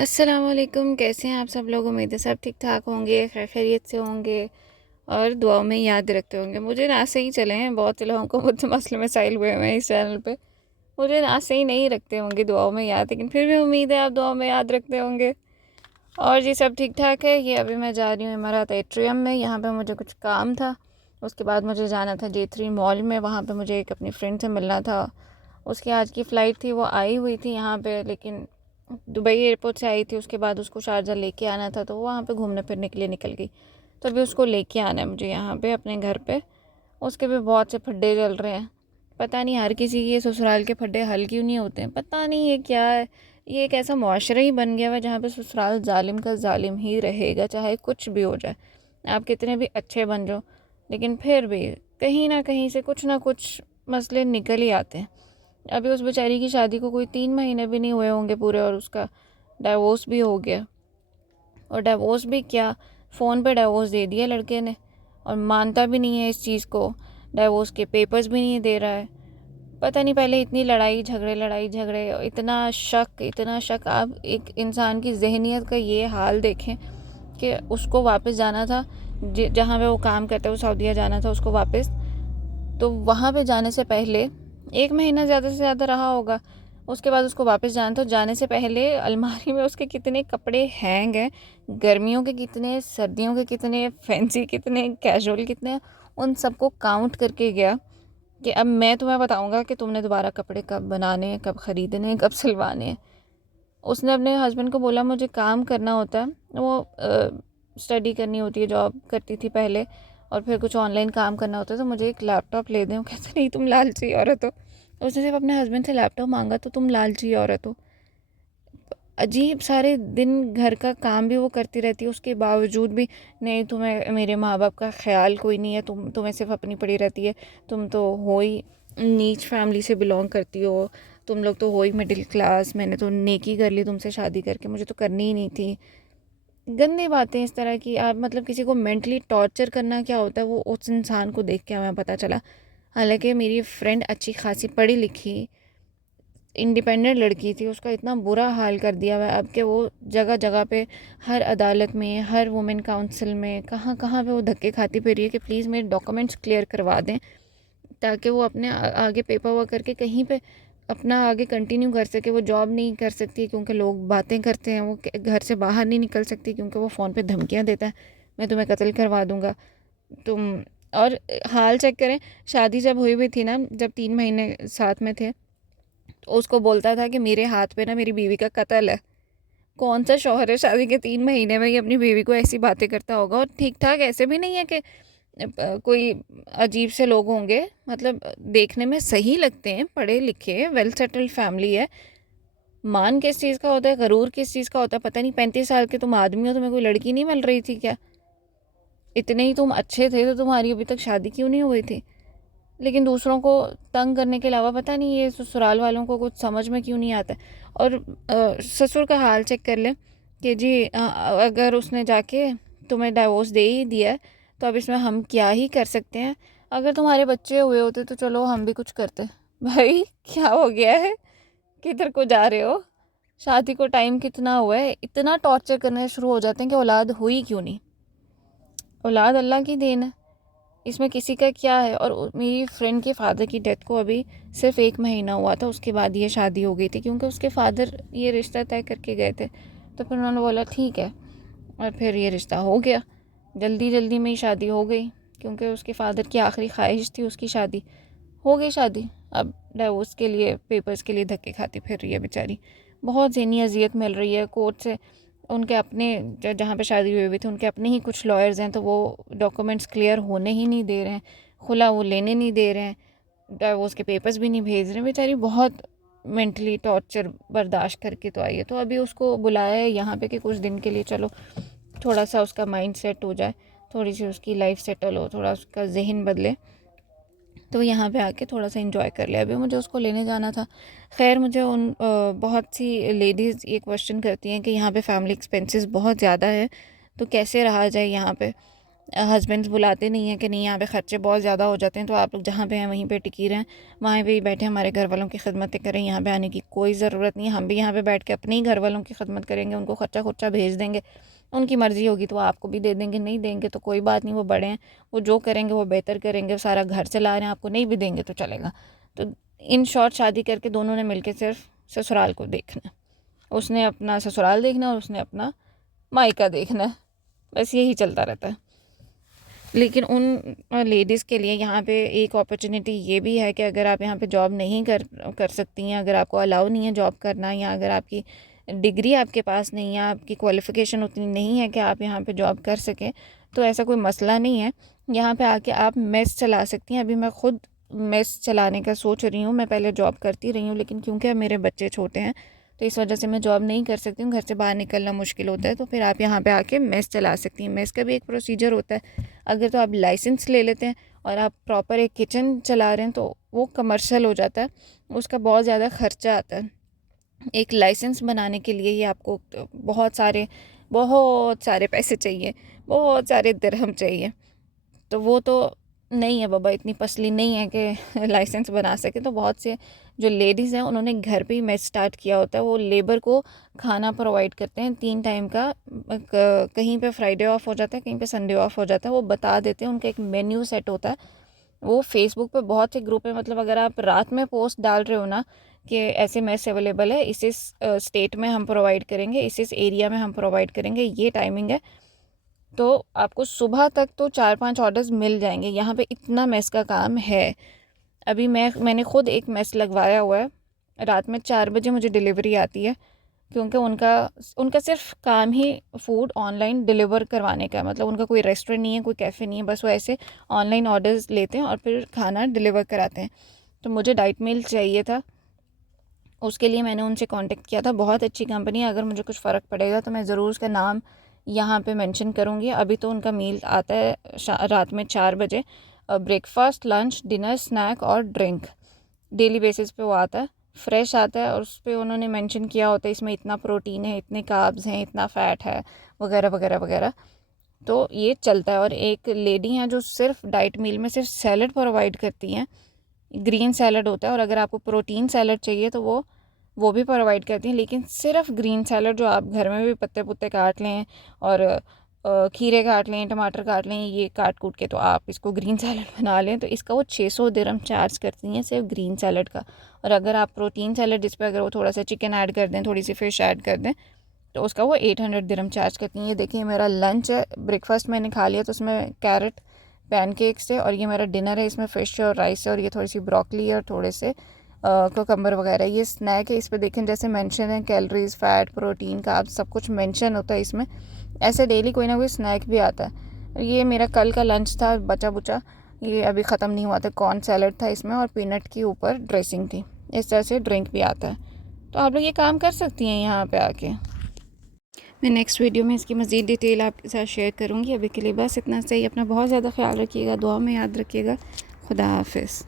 अस्सलाम वालेकुम। कैसे हैं आप सब लोग? उम्मीद है सब ठीक ठाक होंगे, खैर खैरियत से होंगे और दुआओं में याद रखते होंगे। मुझे ना से ही चले हैं, बहुत लोगों को मुझसे मसले मसाइल हुए हुए हैं इस चैनल पे। मुझे ना से ही नहीं रखते होंगे दुआओं में याद, लेकिन फिर भी उम्मीद है आप दुआओं में याद रखते होंगे। और जी सब ठीक ठाक है। ये अभी मैं जा रही हूँ इमारत एट्रियम में, यहाँ पे मुझे कुछ काम था। उसके बाद मुझे जाना था J3 मॉल में, वहाँ पे मुझे एक अपनी फ्रेंड से मिलना था। उसकी आज की फ़्लाइट थी, वो आई हुई थी यहाँ पे, लेकिन दुबई एयरपोर्ट से आई थी। उसके बाद उसको शारजा लेके आना था, तो वो वहाँ पे घूमने फिरने के लिए निकल गई। तो अभी उसको लेके आना है मुझे यहाँ पे अपने घर पे। उसके भी बहुत से फड्डे चल रहे हैं। पता नहीं हर किसी के ससुराल के फड्डे हल क्यों नहीं होते हैं, पता नहीं ये क्या है। ये एक ऐसा मुआशरा ही बन गया हुआ है जहाँ पे ससुराल जालिम का जालिम ही रहेगा, चाहे कुछ भी हो जाए। आप कितने भी अच्छे बन जाओ, लेकिन फिर भी कहीं ना कहीं से कुछ ना कुछ मसले निकल ही आते हैं। अभी उस बेचारी की शादी को कोई 3 महीने भी नहीं हुए होंगे पूरे, और उसका डाइवोर्स भी हो गया। और डाइवोर्स भी क्या, फ़ोन पे डाइवोर्स दे दिया लड़के ने, और मानता भी नहीं है इस चीज़ को। डाइवोर्स के पेपर्स भी नहीं दे रहा है। पता नहीं, पहले इतनी लड़ाई झगड़े, इतना शक। आप एक इंसान की जहनियत का ये हाल देखें कि उसको वापस जाना था, जहाँ पे वो काम करता है, वो सऊदीया जाना था उसको वापस। तो वहाँ पे जाने से पहले 1 महीना ज़्यादा से ज़्यादा रहा होगा। उसके बाद उसको वापस जाना था। जाने से पहले अलमारी में उसके कितने कपड़े हैंग हैं, गर्मियों के कितने, सर्दियों के कितने, फैंसी कितने, कैजुअल कितने, उन सबको काउंट करके गया कि अब मैं तुम्हें बताऊंगा कि तुमने दोबारा कपड़े कब बनाने हैं, कब ख़रीदने हैं, कब सिलवाने हैं। उसने अपने हस्बैंड को बोला मुझे काम करना होता है, वो स्टडी करनी होती है, जॉब करती थी पहले, और फिर कुछ ऑनलाइन काम करना होता है, तो मुझे एक लैपटॉप ले दें। वो कहते नहीं, तुम लालची औरत हो। उसने सिर्फ अपने हस्बैंड से लैपटॉप मांगा तो तुम लालची औरत हो। अजीब, सारे दिन घर का काम भी वो करती रहती है, उसके बावजूद भी नहीं, तुम्हें मेरे माँ बाप का ख्याल कोई नहीं है, तुम्हें सिर्फ अपनी पड़ी रहती है। तुम तो हो ही नीच फैमिली से बिलोंग करती हो, तुम लोग तो हो ही मिडिल क्लास, मैंने तो नेकी कर ली तुमसे शादी करके, मुझे तो करनी ही नहीं थी। गंदी बातें इस तरह की। आप मतलब किसी को मेंटली टॉर्चर करना क्या होता है, वो उस इंसान को देख के हमें पता चला। हालांकि मेरी फ्रेंड अच्छी खासी पढ़ी लिखी इंडिपेंडेंट लड़की थी, उसका इतना बुरा हाल कर दिया हुआ है अब कि वो जगह जगह पे, हर अदालत में, हर वुमेन काउंसिल में, कहाँ कहाँ पे वो धक्के खाती फिर रही है कि प्लीज़ मेरे डॉक्यूमेंट्स क्लियर करवा दें, ताकि वो अपने आगे पेपर वर्क करके कहीं पे अपना आगे कंटिन्यू कर सके। वो जॉब नहीं कर सकती क्योंकि लोग बातें करते हैं, वो घर से बाहर नहीं निकल सकती क्योंकि वो फ़ोन पे धमकियाँ देता है, मैं तुम्हें कत्ल करवा दूँगा तुम। और हाल चेक करें, शादी जब हुई हुई थी ना, जब 3 महीने साथ में थे, तो उसको बोलता था कि मेरे हाथ पे ना मेरी बीवी का कत्ल है। कौन सा शौहर है शादी के 3 महीने में ये अपनी बीवी को ऐसी बातें करता होगा? और ठीक ठाक ऐसे भी नहीं है कि कोई अजीब से लोग होंगे, मतलब देखने में सही लगते हैं, पढ़े लिखे, वेल सेटल्ड फैमिली है। मान किस चीज़ का होता है, गरूर किस चीज़ का होता है, पता नहीं। 35 साल के तुम आदमी हो, तुम्हें कोई लड़की नहीं मिल रही थी क्या? इतने ही तुम अच्छे थे तो तुम्हारी अभी तक शादी क्यों नहीं हुई थी? लेकिन दूसरों को तंग करने के अलावा पता नहीं ये ससुराल वालों को कुछ समझ में क्यों नहीं आता। और ससुर का हाल चेक कर ले कि जी अगर उसने जाके तुम्हें डाइवोर्स दे ही दिया है, तो अब इसमें हम क्या ही कर सकते हैं। अगर तुम्हारे बच्चे हुए होते तो चलो हम भी कुछ करते। भाई क्या हो गया है, किधर को जा रहे हो? शादी को टाइम कितना हुआ है, इतना टॉर्चर करने शुरू हो जाते हैं कि औलाद हुई क्यों नहीं। औलाद अल्लाह की देन है, इसमें किसी का क्या है। और मेरी फ्रेंड के फादर की डेथ को अभी सिर्फ 1 महीना हुआ था, उसके बाद ये शादी हो गई थी, क्योंकि उसके फादर ये रिश्ता तय करके गए थे। तो फिर उन्होंने बोला ठीक है, और फिर ये रिश्ता हो गया। जल्दी जल्दी में ही शादी हो गई, क्योंकि उसके फादर की आखिरी ख्वाहिश थी उसकी शादी। हो गई शादी। अब डाइवोर्स के लिए, पेपर्स के लिए धक्के खाती फिर रही है बेचारी। बहुत ज़हनी अजियत मिल रही है कोर्ट से। उनके अपने, जहाँ पे शादी हुई हुई थी, उनके अपने ही कुछ लॉयर्स हैं, तो वो डॉक्यूमेंट्स क्लियर होने ही नहीं दे रहे हैं, खुला वो लेने नहीं दे रहे हैं, डाइवोर्स के पेपर्स भी नहीं भेज रहे हैं। बेचारी बहुत मेंटली टॉर्चर बर्दाश्त करके तो आई है। तो अभी उसको बुलाया है यहाँ पे कि कुछ दिन के लिए चलो, थोड़ा सा उसका माइंड सेट हो जाए, थोड़ी सी उसकी लाइफ सेटल हो, थोड़ा उसका जहन बदले, तो यहाँ पे आके थोड़ा सा एंजॉय कर लिया। अभी मुझे उसको लेने जाना था। खैर मुझे बहुत सी लेडीज़ ये क्वेश्चन करती हैं कि यहाँ पे फैमिली एक्सपेंसेस बहुत ज़्यादा है, तो कैसे रहा जाए यहाँ पे। हस्बैंड्स बुलाते नहीं हैं कि नहीं यहाँ पे ख़र्चे बहुत ज़्यादा हो जाते हैं, तो आप लोग जहाँ पे हैं वहीं पे टिकी रहें, वहाँ पे ही बैठे हमारे घर वालों की खिदमतें करें, यहाँ पे आने की कोई ज़रूरत नहीं है। हम भी यहाँ पे बैठ के अपने ही घर वालों की खिदमत करेंगे, उनको खर्चा खुर्चा भेज देंगे, उनकी मर्ज़ी होगी तो आपको भी दे देंगे, नहीं देंगे तो कोई बात नहीं, वो बड़े हैं, वो जो करेंगे वो बेहतर करेंगे, सारा घर चला रहे हैं, आपको नहीं भी देंगे तो चलेगा। तो इन शॉर्ट शादी करके दोनों ने मिल सिर्फ ससुराल को देखना, उसने अपना ससुराल देखना और उसने अपना मायका देखना है, बस यही चलता रहता है। लेकिन उन लेडीज़ के लिए यहाँ पे एक अपॉर्चुनिटी ये भी है कि अगर आप यहाँ पे जॉब नहीं कर सकती हैं, अगर आपको अलाउ नहीं है जॉब करना, या अगर आपकी डिग्री आपके पास नहीं है, आपकी क्वालिफ़िकेशन उतनी नहीं है कि आप यहाँ पे जॉब कर सकें, तो ऐसा कोई मसला नहीं है। यहाँ पे आके आप मेस चला सकती हैं। अभी मैं ख़ुद मेस चलाने का सोच रही हूँ। मैं पहले जॉब करती रही हूँ, लेकिन क्योंकि अब मेरे बच्चे छोटे हैं तो इस वजह से मैं जॉब नहीं कर सकती हूँ, घर से बाहर निकलना मुश्किल होता है। तो फिर आप यहाँ पे आके मेस चला सकती हैं। मेस का भी एक प्रोसीजर होता है। अगर तो आप लाइसेंस ले लेते हैं और आप प्रॉपर एक किचन चला रहे हैं तो वो कमर्शियल हो जाता है, उसका बहुत ज़्यादा ख़र्चा आता है। एक लाइसेंस बनाने के लिए ही आपको बहुत सारे पैसे चाहिए, बहुत सारे दिरहम चाहिए। तो वो तो नहीं है बाबा, इतनी पसली नहीं है कि लाइसेंस बना सके। तो बहुत से जो लेडीज़ हैं उन्होंने घर पे ही मेस स्टार्ट किया होता है। वो लेबर को खाना प्रोवाइड करते हैं 3 टाइम का, कहीं पे फ्राइडे ऑफ हो जाता है, कहीं पे संडे ऑफ हो जाता है, वो बता देते हैं। उनका एक मेन्यू सेट होता है, वो फेसबुक पे बहुत से ग्रुप है। मतलब अगर आप रात में पोस्ट डाल रहे हो ना कि ऐसे मेस अवेलेबल है, इस स्टेट में हम प्रोवाइड करेंगे, इस एरिया में हम प्रोवाइड करेंगे, ये टाइमिंग है, तो आपको सुबह तक तो 4-5 ऑर्डर्स मिल जाएंगे। यहाँ पे इतना मेस का काम है। अभी मैंने ख़ुद एक मेस लगवाया हुआ है। रात में 4 बजे मुझे डिलीवरी आती है, क्योंकि उनका सिर्फ काम ही फ़ूड ऑनलाइन डिलीवर करवाने का है। मतलब उनका कोई रेस्टोरेंट नहीं है, कोई कैफ़े नहीं है, बस वो ऐसे ऑनलाइन ऑर्डर्स लेते हैं और फिर खाना डिलीवर कराते हैं। तो मुझे डाइट मील चाहिए था, उसके लिए मैंने उनसे कांटेक्ट किया था। बहुत अच्छी कंपनी है, अगर मुझे कुछ फ़र्क पड़ेगा तो मैं ज़रूर उसका नाम यहाँ पे मेंशन करूँगी। अभी तो उनका मील आता है रात में 4 बजे। ब्रेकफास्ट, लंच, डिनर, स्नैक और ड्रिंक डेली बेसिस पे वो आता है, फ्रेश आता है, और उस पर उन्होंने मेंशन किया होता है इसमें इतना प्रोटीन है, इतने कार्ब्स हैं, इतना फ़ैट है, वगैरह वगैरह वगैरह। तो ये चलता है। और एक लेडी हैं जो सिर्फ डाइट मील में सिर्फ सैलड प्रोवाइड करती हैं, ग्रीन सैलड होता है, और अगर आपको प्रोटीन सैलड चाहिए तो वो भी प्रोवाइड करती हैं, लेकिन सिर्फ ग्रीन सैलड, जो आप घर में भी पत्ते पुत्ते काट लें और खीरे काट लें, टमाटर काट लें, ये काट कूट के तो आप इसको ग्रीन सैलड बना लें, तो इसका वो 600 दिरहम चार्ज करती हैं सिर्फ ग्रीन सैलड का। और अगर आप प्रोटीन सैलड जिस पर अगर वो थोड़ा सा चिकन ऐड कर दें, थोड़ी सी फ़िश ऐड कर दें, तो उसका वो 800 दिरहम चार्ज करती हैं। ये देखिए मेरा लंच है, ब्रेकफास्ट मैंने खा लिया तो उसमें कैरेट पैनकेक्स है, और ये मेरा डिनर है, इसमें फ़िश और राइस है, और ये थोड़ी सी ब्रोकली है और थोड़े से कोकम्बर वगैरह। ये स्नैक है, इस पे देखें जैसे मेंशन है कैलोरीज, फैट, प्रोटीन का सब कुछ मेंशन होता है इसमें। ऐसे डेली कोई ना कोई स्नैक भी आता है। ये मेरा कल का लंच था बचा बुचा, ये अभी ख़त्म नहीं हुआ था। कॉर्न सैलड था इसमें और पीनट की ऊपर ड्रेसिंग थी। इस तरह से ड्रिंक भी आता है। तो आप लोग ये काम कर सकती हैं यहाँ पे आके। मैं नेक्स्ट वीडियो में इसकी मज़ीद डिटेल आपके साथ शेयर करूँगी। अभी के लिए बस इतना सही। अपना बहुत ज़्यादा ख्याल रखिएगा, दुआ में याद रखिएगा। खुदा हाफिज़।